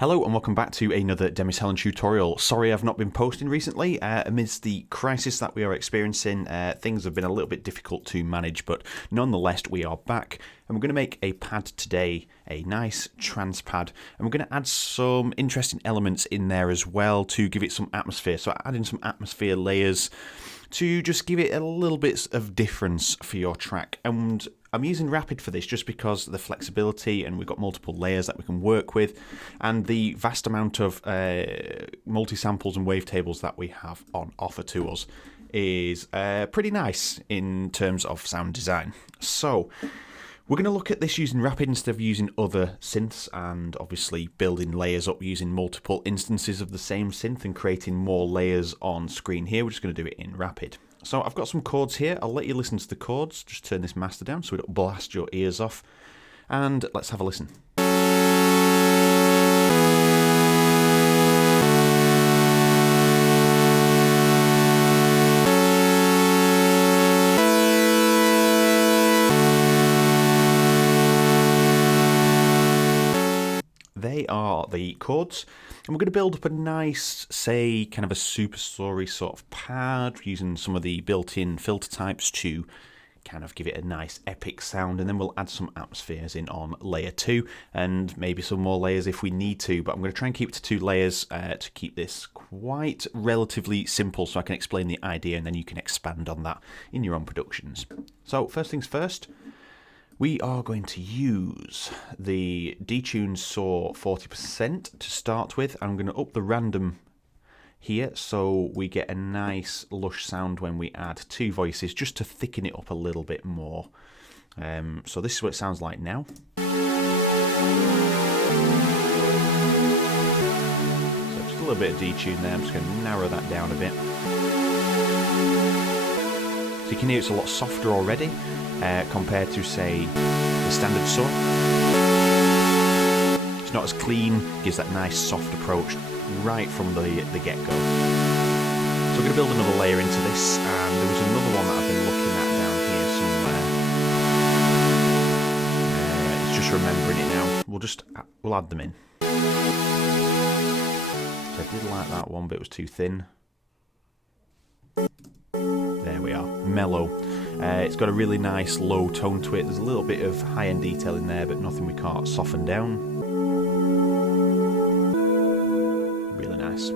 Hello and welcome back to another Demis Hellen tutorial. Sorry I've not been posting recently. Amidst the crisis that we are experiencing, things have been a little bit difficult to manage, but nonetheless we are back and we're going to make a pad today, a nice trance pad, and we're going to add some interesting elements in there as well to give it some atmosphere. So adding some atmosphere layers to just give it a little bit of difference for your track. And I'm using Rapid for this just because of the flexibility, and we've got multiple layers that we can work with, and the vast amount of multi-samples and wavetables that we have on offer to us is pretty nice in terms of sound design. So we're going to look at this using Rapid instead of using other synths, and obviously building layers up using multiple instances of the same synth and creating more layers on screen here. We're just going to do it in Rapid. So I've got some chords here. I'll let you listen to the chords. Just turn this master down so we don't blast your ears off. And let's have a listen. They are the chords, and we're going to build up a nice, say, kind of a super story sort of pad using some of the built-in filter types to kind of give it a nice epic sound, and then we'll add some atmospheres in on layer 2 and maybe some more layers if we need to, but I'm going to try and keep it to 2 layers to keep this quite relatively simple so I can explain the idea and then you can expand on that in your own productions. So first things first, we are going to use the detune saw 40% to start with. I'm going to up the random here so we get a nice lush sound when we add 2 voices, just to thicken it up a little bit more. So this is what it sounds like now. So just a little bit of detune there. I'm just going to narrow that down a bit. So you can hear it's a lot softer already. Compared to, say, the standard saw. It's not as clean, gives that nice soft approach right from the get-go. So we're going to build another layer into this, and there was another one that I've been looking at down here somewhere. It's just remembering it now. We'll add them in. So I did like that one, but it was too thin. There we are, mellow. It's got a really nice low tone to it. There's a little bit of high-end detail in there, but nothing we can't soften down. Really nice.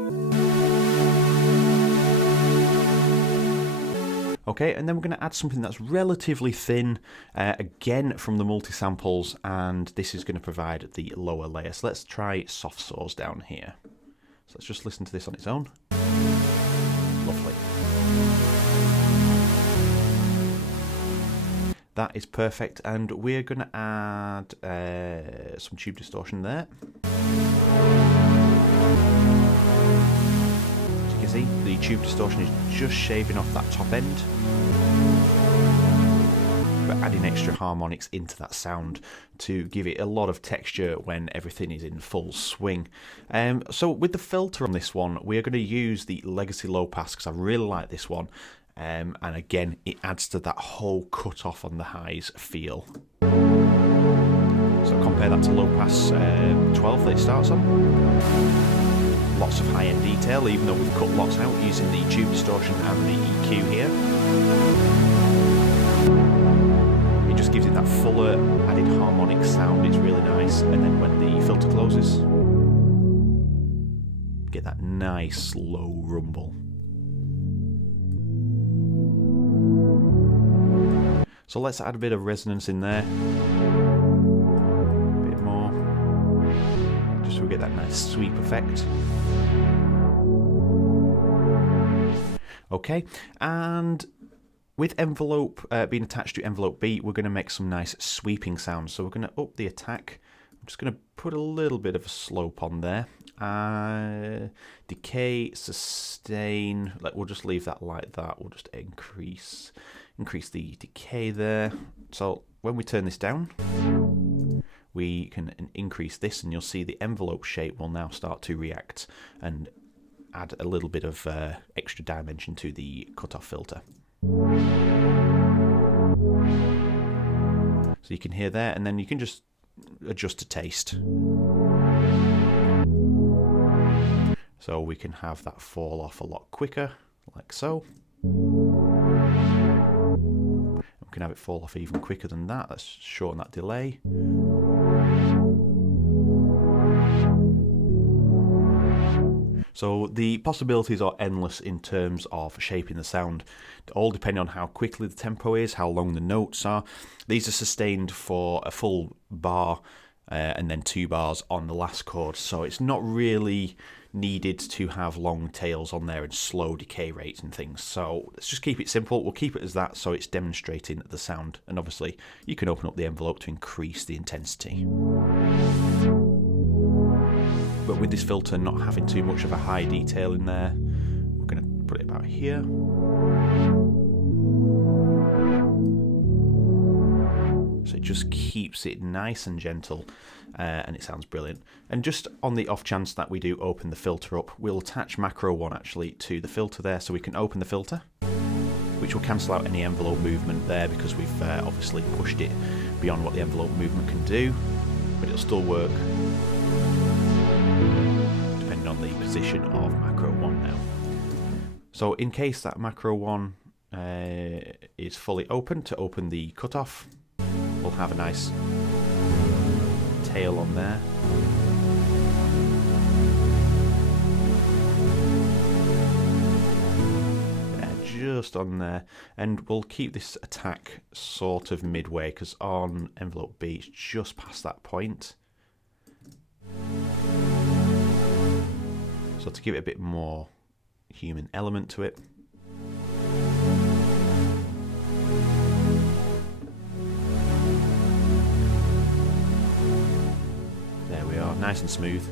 Okay, and then we're going to add something that's relatively thin, again from the multi-samples, and this is going to provide the lower layer. So let's try soft saws down here. So let's just listen to this on its own. Lovely. That is perfect, and we're going to add some tube distortion there. As you can see, the tube distortion is just shaving off that top end, but adding extra harmonics into that sound to give it a lot of texture when everything is in full swing. So with the filter on this one, we are going to use the Legacy Low Pass because I really like this one. And again, it adds to that whole cut off on the highs feel. So compare that to Low Pass 12 that it starts on. Lots of high-end detail, even though we've cut lots out using the tube distortion and the EQ here. It just gives it that fuller added harmonic sound. It's really nice. And then when the filter closes, get that nice low rumble. So let's add a bit of resonance in there. A bit more. Just so we get that nice sweep effect. Okay, and with envelope being attached to envelope B, we're going to make some nice sweeping sounds. So we're going to up the attack. I'm just going to put a little bit of a slope on there. Decay, sustain. We'll just leave that like that. We'll just increase the decay there. So when we turn this down, we can increase this, and you'll see the envelope shape will now start to react and add a little bit of extra dimension to the cutoff filter. So you can hear there, and then you can just adjust to taste. So we can have that fall off a lot quicker, like so. We can have it fall off even quicker than that. Let's shorten that delay. So the possibilities are endless in terms of shaping the sound, all depending on how quickly the tempo is, how long the notes are. These are sustained for a full bar and then 2 bars on the last chord, so it's not really needed to have long tails on there and slow decay rates and things. So let's just keep it simple. We'll keep it as that, so it's demonstrating the sound, and obviously you can open up the envelope to increase the intensity. But with this filter not having too much of a high detail in there, we're going to put it about here. So it just keeps it nice and gentle, and it sounds brilliant. And just on the off chance that we do open the filter up, we'll attach macro 1 actually to the filter there, so we can open the filter, which will cancel out any envelope movement there because we've obviously pushed it beyond what the envelope movement can do, but it'll still work depending on the position of macro 1 now. So in case that macro 1 is fully open, to open the cutoff, we'll have a nice tail on there. Just on there, and we'll keep this attack sort of midway because on envelope B it's just past that point. So to give it a bit more human element to it. There we are, nice and smooth.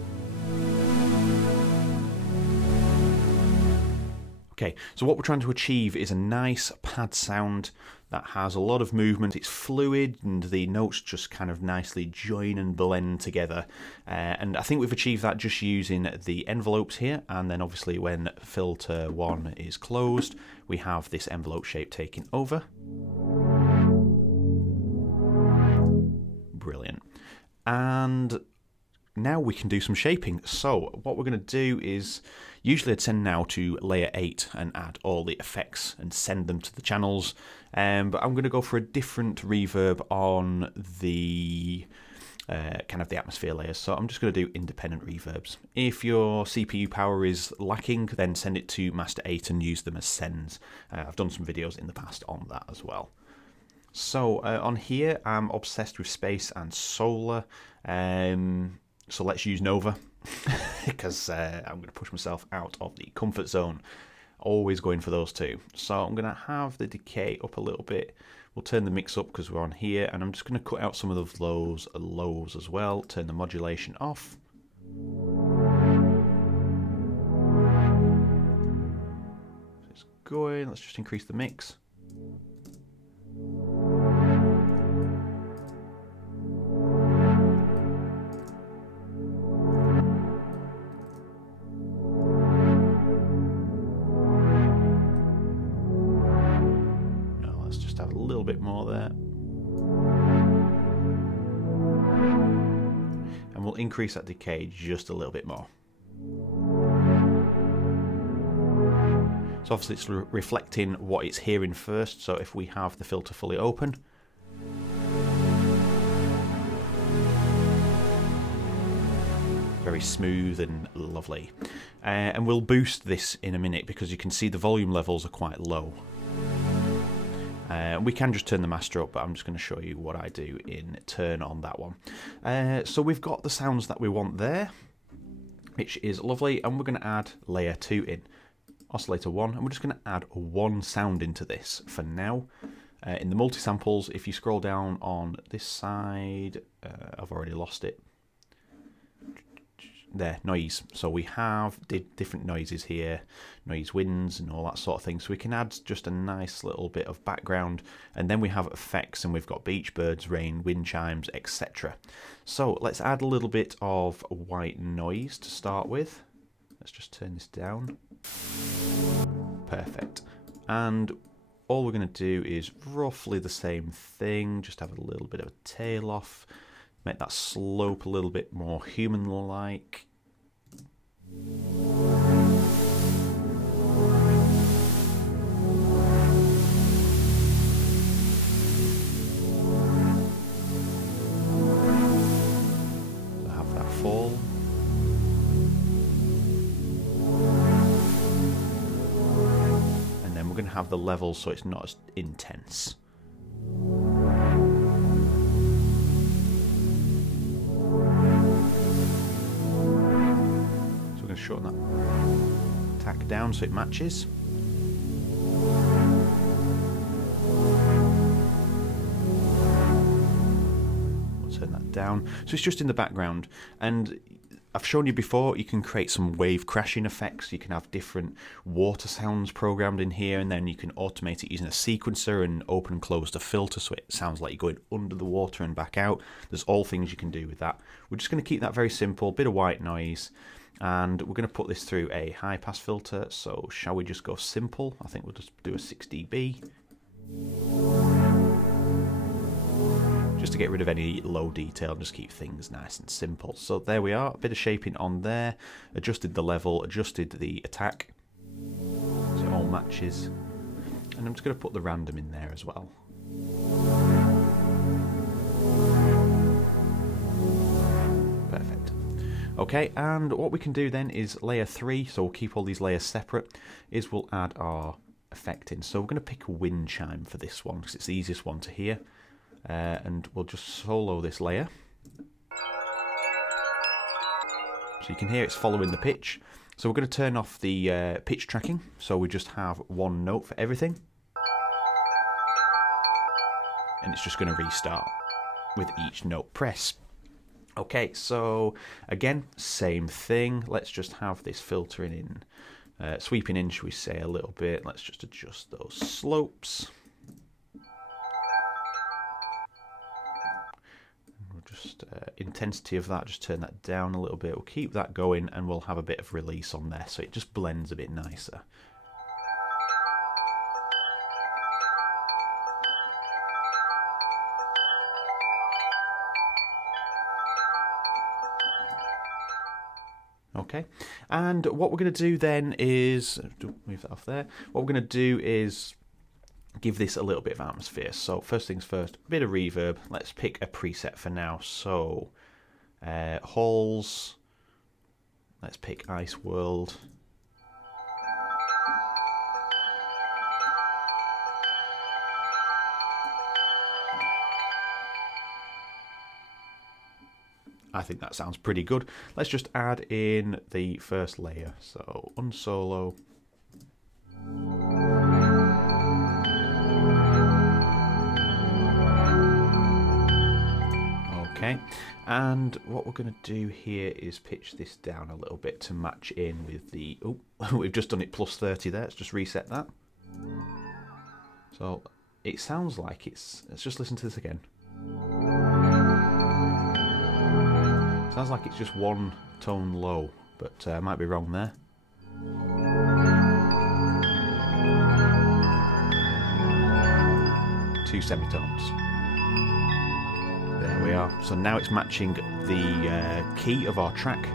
Okay, so what we're trying to achieve is a nice pad sound that has a lot of movement. It's fluid and the notes just kind of nicely join and blend together. And I think we've achieved that just using the envelopes here. And then obviously when filter 1 is closed, we have this envelope shape taking over. Brilliant. And now we can do some shaping. So what we're going to do is, usually I'd send now to layer 8 and add all the effects and send them to the channels, but I'm going to go for a different reverb on the kind of the atmosphere layers. So I'm just going to do independent reverbs. If your CPU power is lacking, then send it to master 8 and use them as sends. I've done some videos in the past on that as well. So on here I'm obsessed with space and solar. So let's use Nova, because I'm going to push myself out of the comfort zone. Always going for those two. So I'm going to have the decay up a little bit. We'll turn the mix up because we're on here, and I'm just going to cut out some of those lows as well. Turn the modulation off. So it's going. Let's just increase the mix. Bit more there, and we'll increase that decay just a little bit more. So obviously it's reflecting what it's hearing first, so if we have the filter fully open, very smooth and lovely, and we'll boost this in a minute because you can see the volume levels are quite low. We can just turn the master up, but I'm just going to show you what I do in turn on that one. So we've got the sounds that we want there, which is lovely, and we're going to add layer 2 in. Oscillator 1, and we're just going to add 1 sound into this for now. In the multi-samples, if you scroll down on this side, I've already lost it. There, noise. So we have different noises here, noise winds and all that sort of thing. So we can add just a nice little bit of background, and then we have effects, and we've got beach birds, rain, wind chimes, etc. So let's add a little bit of white noise to start with. Let's just turn this down. Perfect. And all we're going to do is roughly the same thing, just have a little bit of a tail off. Make that slope a little bit more human-like. have the levels so it's not as intense. So we're going to shorten that tack down so it matches. We'll turn that down. So it's just in the background, and I've shown you before, you can create some wave crashing effects. You can have different water sounds programmed in here, and then you can automate it using a sequencer and open and close the filter so it sounds like you're going under the water and back out. There's all things you can do with that. We're just going to keep that very simple, bit of white noise, and we're going to put this through a high pass filter. So shall we just go simple? I think we'll just do a 6 dB. Just to get rid of any low detail and just keep things nice and simple. So there we are, a bit of shaping on there, adjusted the level, adjusted the attack, so it all matches. And I'm just going to put the random in there as well. Perfect. Okay, and what we can do then is layer 3, so we'll keep all these layers separate, is we'll add our effect in. So we're going to pick a wind chime for this one, because it's the easiest one to hear. And we'll just solo this layer. So you can hear it's following the pitch. So we're going to turn off the pitch tracking, so we just have one note for everything. And it's just going to restart with each note press. Okay, so again, same thing. Let's just have this filtering in, sweeping in, should we say, a little bit. Let's just adjust those slopes. Just intensity of that, just turn that down a little bit. We'll keep that going and we'll have a bit of release on there so it just blends a bit nicer. Okay, and what we're going to do then is, move that off there, what we're going to do is give this a little bit of atmosphere. So first things first, a bit of reverb. Let's pick a preset for now. So halls, let's pick Ice World. I think that sounds pretty good. Let's just add in the first layer. So unsolo. Okay, and what we're going to do here is pitch this down a little bit to match in with the... Oh, we've just done it plus 30 there. Let's just reset that. So it sounds like it's... Let's just listen to this again. Sounds like it's just one tone low, but I might be wrong there. Two semitones. There we are. So now it's matching the key of our track.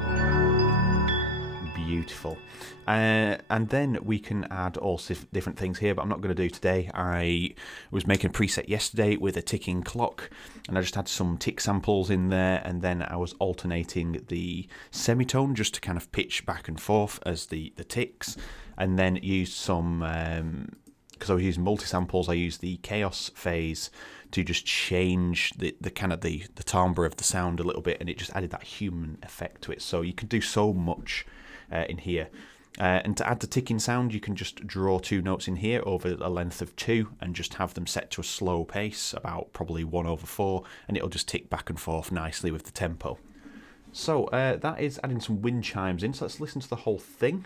Beautiful. And then we can add all different things here, but I'm not going to do today. I was making a preset yesterday with a ticking clock, and I just had some tick samples in there, and then I was alternating the semitone just to kind of pitch back and forth as the ticks, and then used some... because I was using multi-samples, I used the chaos phase to just change the kind of the timbre of the sound a little bit, and it just added that human effect to it. So you can do so much in here. And to add the ticking sound, you can just draw two notes in here over a length of 2 and just have them set to a slow pace, about probably 1/4, and it'll just tick back and forth nicely with the tempo. So that is adding some wind chimes in, so let's listen to the whole thing.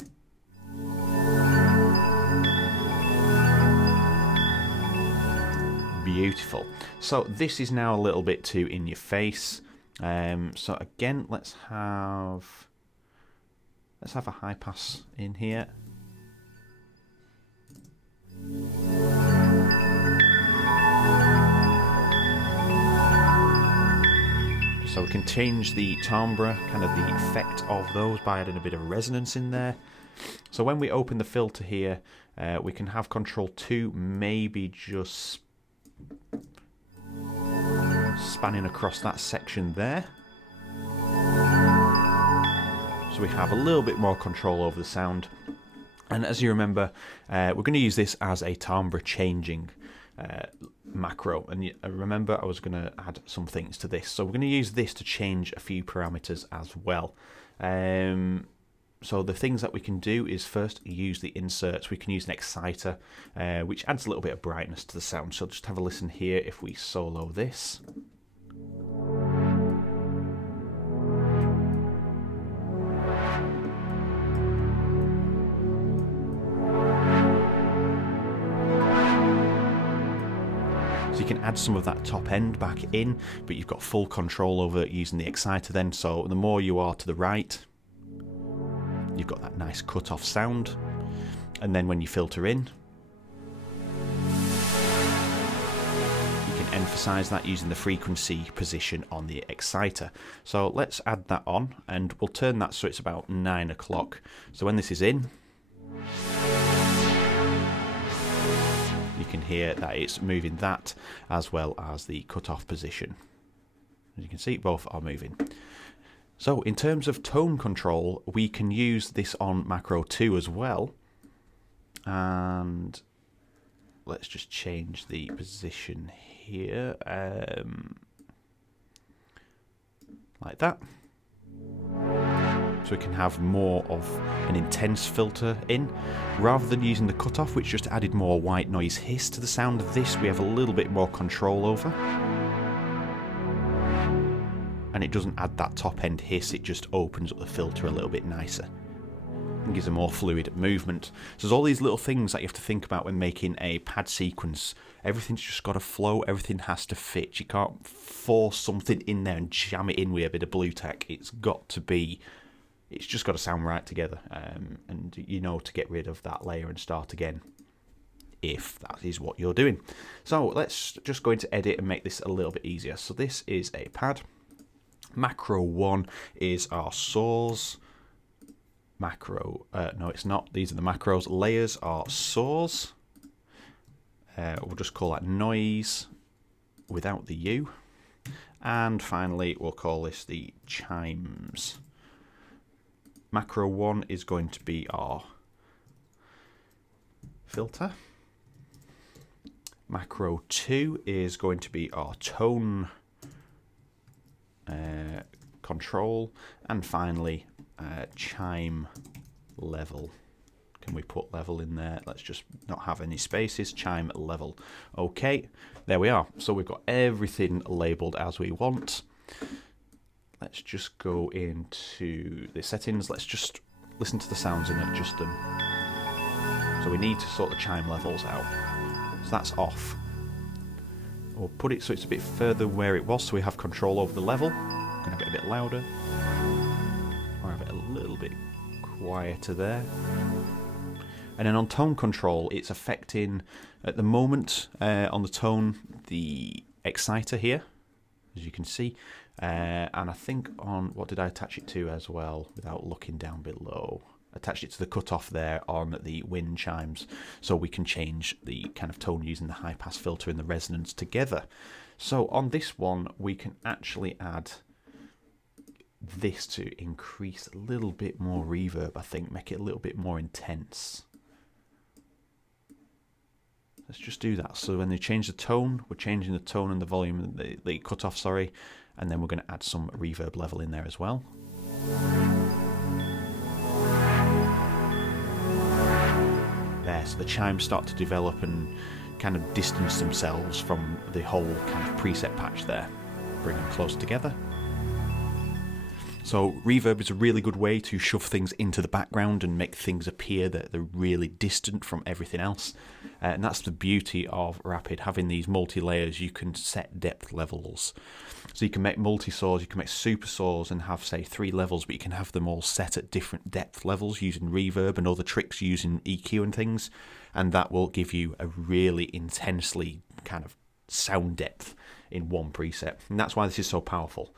Beautiful. So this is now a little bit too in your face. So again, let's have a high pass in here. So we can change the timbre, kind of the effect of those by adding a bit of resonance in there. So when we open the filter here, we can have Control 2 maybe just spanning across that section there. So we have a little bit more control over the sound. And as you remember, we're going to use this as a timbre changing macro. And remember, I was going to add some things to this. So we're going to use this to change a few parameters as well. So the things that we can do is first use the inserts. We can use an exciter, which adds a little bit of brightness to the sound. So just have a listen here if we solo this. So you can add some of that top end back in, but you've got full control over using the exciter then. So the more you are to the right, you've got that nice cut-off sound. And then when you filter in, you can emphasize that using the frequency position on the exciter. So let's add that on, and we'll turn that so it's about 9 o'clock. So when this is in, you can hear that it's moving that as well as the cut-off position. As you can see, both are moving. So in terms of tone control, we can use this on macro 2 as well. And let's just change the position here, like that. So we can have more of an intense filter in, rather than using the cutoff, which just added more white noise hiss to the sound of this. We have a little bit more control over. And it doesn't add that top end hiss, it just opens up the filter a little bit nicer and gives a more fluid movement. So there's all these little things that you have to think about when making a pad sequence. Everything's just got to flow, everything has to fit. You can't force something in there and jam it in with a bit of blue tack. It's just got to sound right together, and you know to get rid of that layer and start again if that is what you're doing. So let's just go into edit and make this a little bit easier. So this is a pad. Macro 1 is our saws. Macro, no it's not, these are the macros. Layers are saws. We'll just call that noise without the U. And finally we'll call this the chimes. Macro 1 is going to be our filter. Macro 2 is going to be our tone control, and finally chime level. Can we put level in there? Let's just not have any spaces. Chime level. Okay, there we are. So we've got everything labeled as we want. Let's just go into the settings. Let's just listen to the sounds and adjust them. So we need to sort the chime levels out. So that's off. We'll put it so it's a bit further where it was, so we have control over the level. We can have it a bit louder, or have it a little bit quieter there. And then on tone control, it's affecting, at the moment, on the tone, the exciter here, as you can see. And I think on, what did I attach it to as well, without looking down below? Attached it to the cutoff there on the wind chimes, so we can change the kind of tone using the high pass filter and the resonance together. So on this one we can actually add this to increase a little bit more reverb, I think, make it a little bit more intense. Let's just do that. So when they change the tone, we're changing the tone and the volume, the cutoff, sorry, and then we're going to add some reverb level in there as well. There, so the chimes start to develop and kind of distance themselves from the whole kind of preset patch there. Bring them close together. So reverb is a really good way to shove things into the background and make things appear that they're really distant from everything else. And that's the beauty of Rapid. Having these multi-layers, you can set depth levels. So you can make multi-saws, you can make super saws and have, say, 3 levels, but you can have them all set at different depth levels using reverb and other tricks using EQ and things. And that will give you a really intensely kind of sound depth in one preset. And that's why this is so powerful.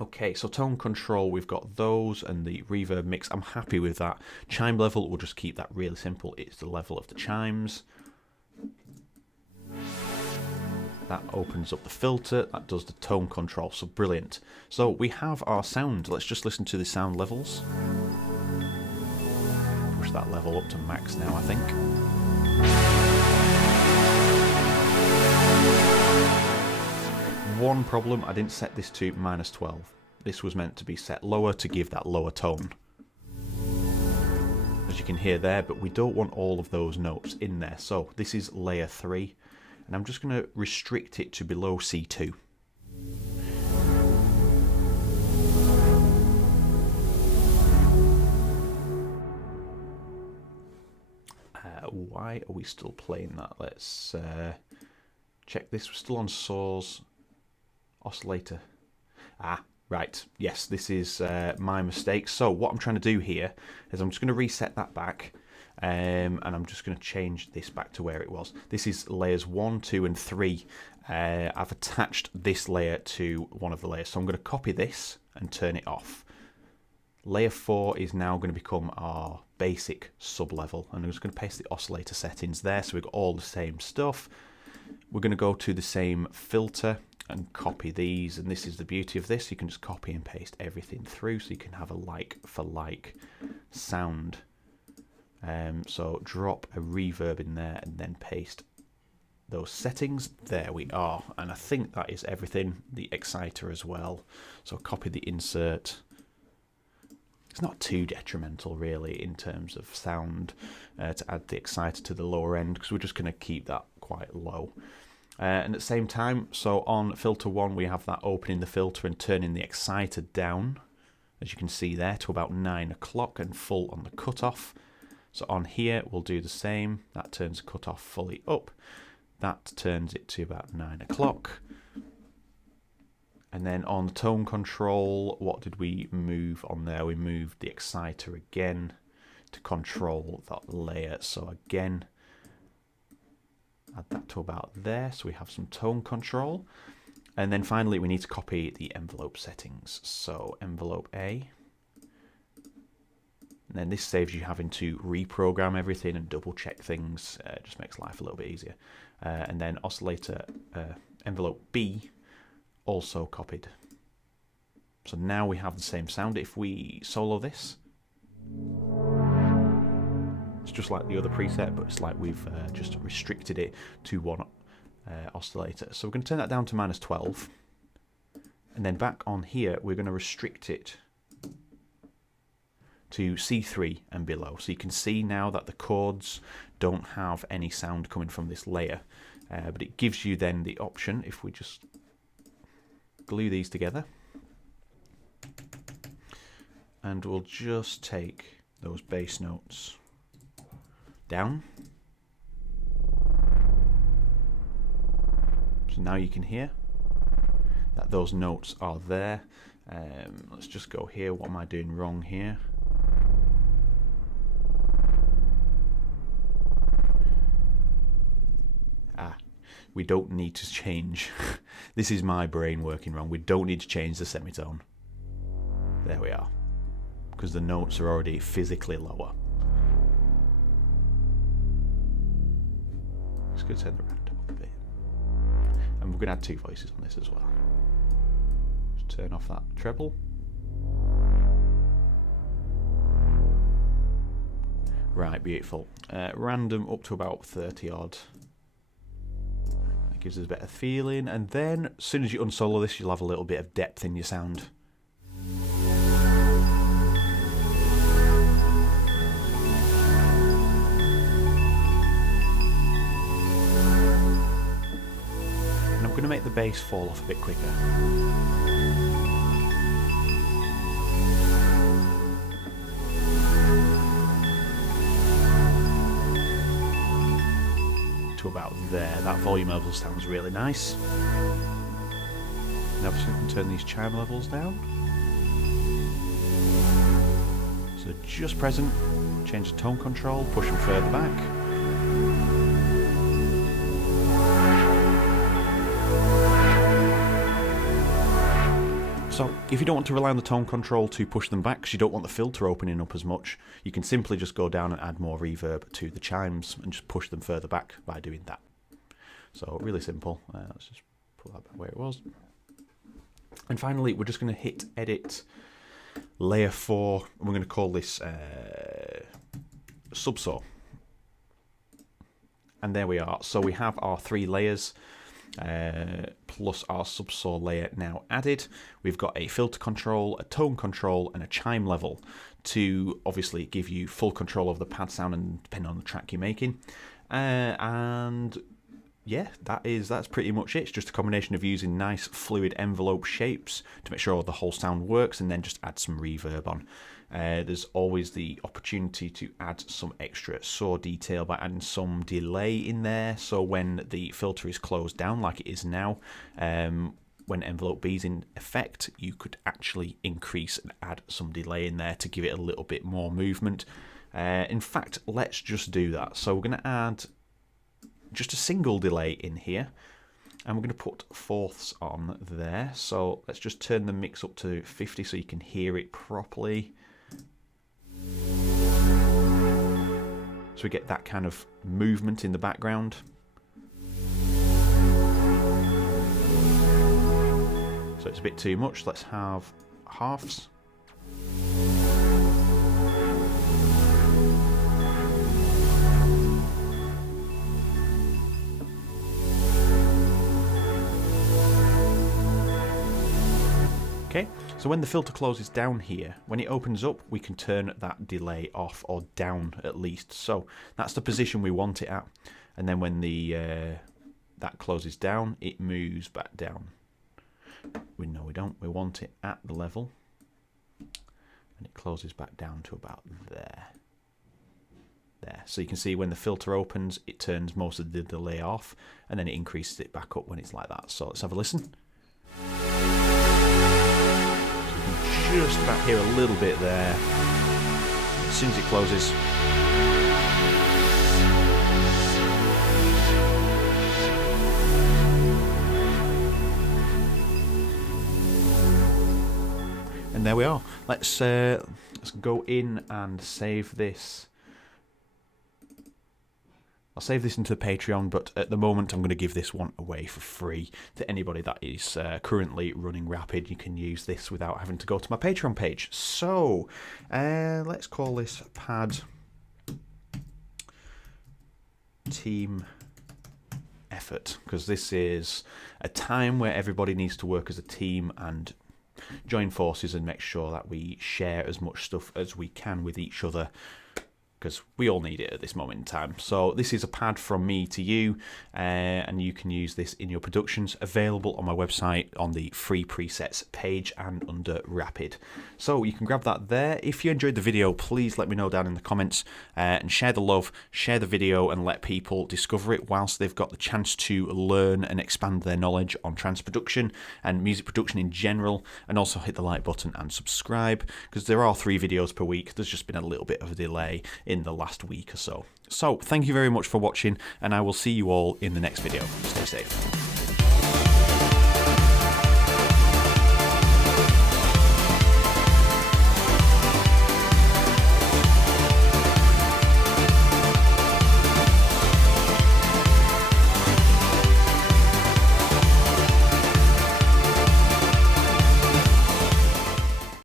Okay, so tone control, we've got those and the reverb mix. I'm happy with that. Chime level, we'll just keep that really simple. It's the level of the chimes. That opens up the filter, that does the tone control, so brilliant. So we have our sound. Let's just listen to the sound levels. push that level up to max now, I think. One problem, I didn't set this to -12. This was meant to be set lower to give that lower tone, as you can hear there, but we don't want all of those notes in there. So this is layer 3, and I'm just going to restrict it to below C2. Why are we still playing that? Let's check this. We're still on saws. Oscillator. Right. Yes, this is my mistake. So what I'm trying to do here is I'm just going to reset that back, and I'm just going to change this back to where it was. This is layers 1, 2, and 3. I've attached this layer to one of the layers, so I'm going to copy this and turn it off. Layer 4 is now going to become our basic sub-level, and I'm just going to paste the oscillator settings there, so we've got all the same stuff. We're going to go to the same filter and copy these, and this is the beauty of this. You can just copy and paste everything through, so you can have a like-for-like sound. So drop a reverb in there and then paste those settings. There we are, and I think that is everything. The exciter as well, so copy the insert. It's not too detrimental really in terms of sound to add the exciter to the lower end, because we're just going to keep that quite low. And at the same time, so on filter 1 we have that opening the filter and turning the exciter down, as you can see there, to about 9 o'clock and full on the cutoff. So on here we'll do the same. That turns the cutoff fully up. That turns it to about 9 o'clock. And then on the tone control, what did we move on there? We moved the exciter again to control that layer. So again, add that to about there, so we have some tone control. And then finally we need to copy the envelope settings. So envelope A. And then this saves you having to reprogram everything and double check things. It just makes life a little bit easier. And then oscillator envelope B, also copied. So now we have the same sound. If we solo this, it's just like the other preset, but it's like we've just restricted it to one oscillator. So we're going to turn that down to -12, and then back on here we're going to restrict it to C3 and below. So you can see now that the chords don't have any sound coming from this layer, but it gives you then the option, if we just glue these together, and we'll just take those bass notes down. So now you can hear that those notes are there. Let's just go here. What am I doing wrong here? We don't need to change. This is my brain working wrong. We don't need to change the semitone. There we are. Because the notes are already physically lower. Just going to turn the random up a bit. And we're going to add 2 voices on this as well. Just turn off that treble. Right, beautiful. Random up to about 30 odd. Gives us a better feeling, and then as soon as you unsolo this, you'll have a little bit of depth in your sound. And I'm going to make the bass fall off a bit quicker. To about there. That volume level sounds really nice. Now we can turn these chime levels down. So just present, change the tone control, push them further back. So if you don't want to rely on the tone control to push them back, because you don't want the filter opening up as much, you can simply just go down and add more reverb to the chimes and just push them further back by doing that. So really simple. Let's just pull that back where it was. And finally, we're just going to hit edit layer 4. And we're going to call this subsaw. And there we are. So we have our 3 layers plus our subsaw layer now added. We've got a filter control, a tone control, and a chime level to obviously give you full control of the pad sound and depending on the track you're making. And yeah, that's pretty much it. It's just a combination of using nice fluid envelope shapes to make sure the whole sound works, and then just add some reverb on. There's always the opportunity to add some extra saw detail by adding some delay in there, so when the filter is closed down like it is now, when envelope B is in effect, you could actually increase and add some delay in there to give it a little bit more movement. In fact, let's just do that. So we're going to add just a single delay in here, and we're going to put fourths on there. So let's just turn the mix up to 50 so you can hear it properly. So we get that kind of movement in the background. So it's a bit too much. Let's have halves. Okay, so when the filter closes down here, when it opens up, we can turn that delay off or down at least. So that's the position we want it at. And then when that closes down, it moves back down. No, we don't. We want it at the level. And it closes back down to about there. There. So you can see when the filter opens, it turns most of the delay off, and then it increases it back up when it's like that. So let's have a listen. Just about hear a little bit there. As soon as it closes, and there we are. Let's go in and save this. I'll save this into the Patreon, but at the moment I'm going to give this one away for free to anybody that is currently running Rapid. You can use this without having to go to my Patreon page. So let's call this pad team effort, because this is a time where everybody needs to work as a team and join forces and make sure that we share as much stuff as we can with each other, because we all need it at this moment in time. So this is a pad from me to you, and you can use this in your productions, available on my website on the free presets page and under Rapid. So you can grab that there. If you enjoyed the video, please let me know down in the comments, and share the love, share the video, and let people discover it whilst they've got the chance to learn and expand their knowledge on trance production and music production in general. And also hit the like button and subscribe, because there are 3 videos per week. There's just been a little bit of a delay in the last week or so. So thank you very much for watching, and I will see you all in the next video. Stay safe.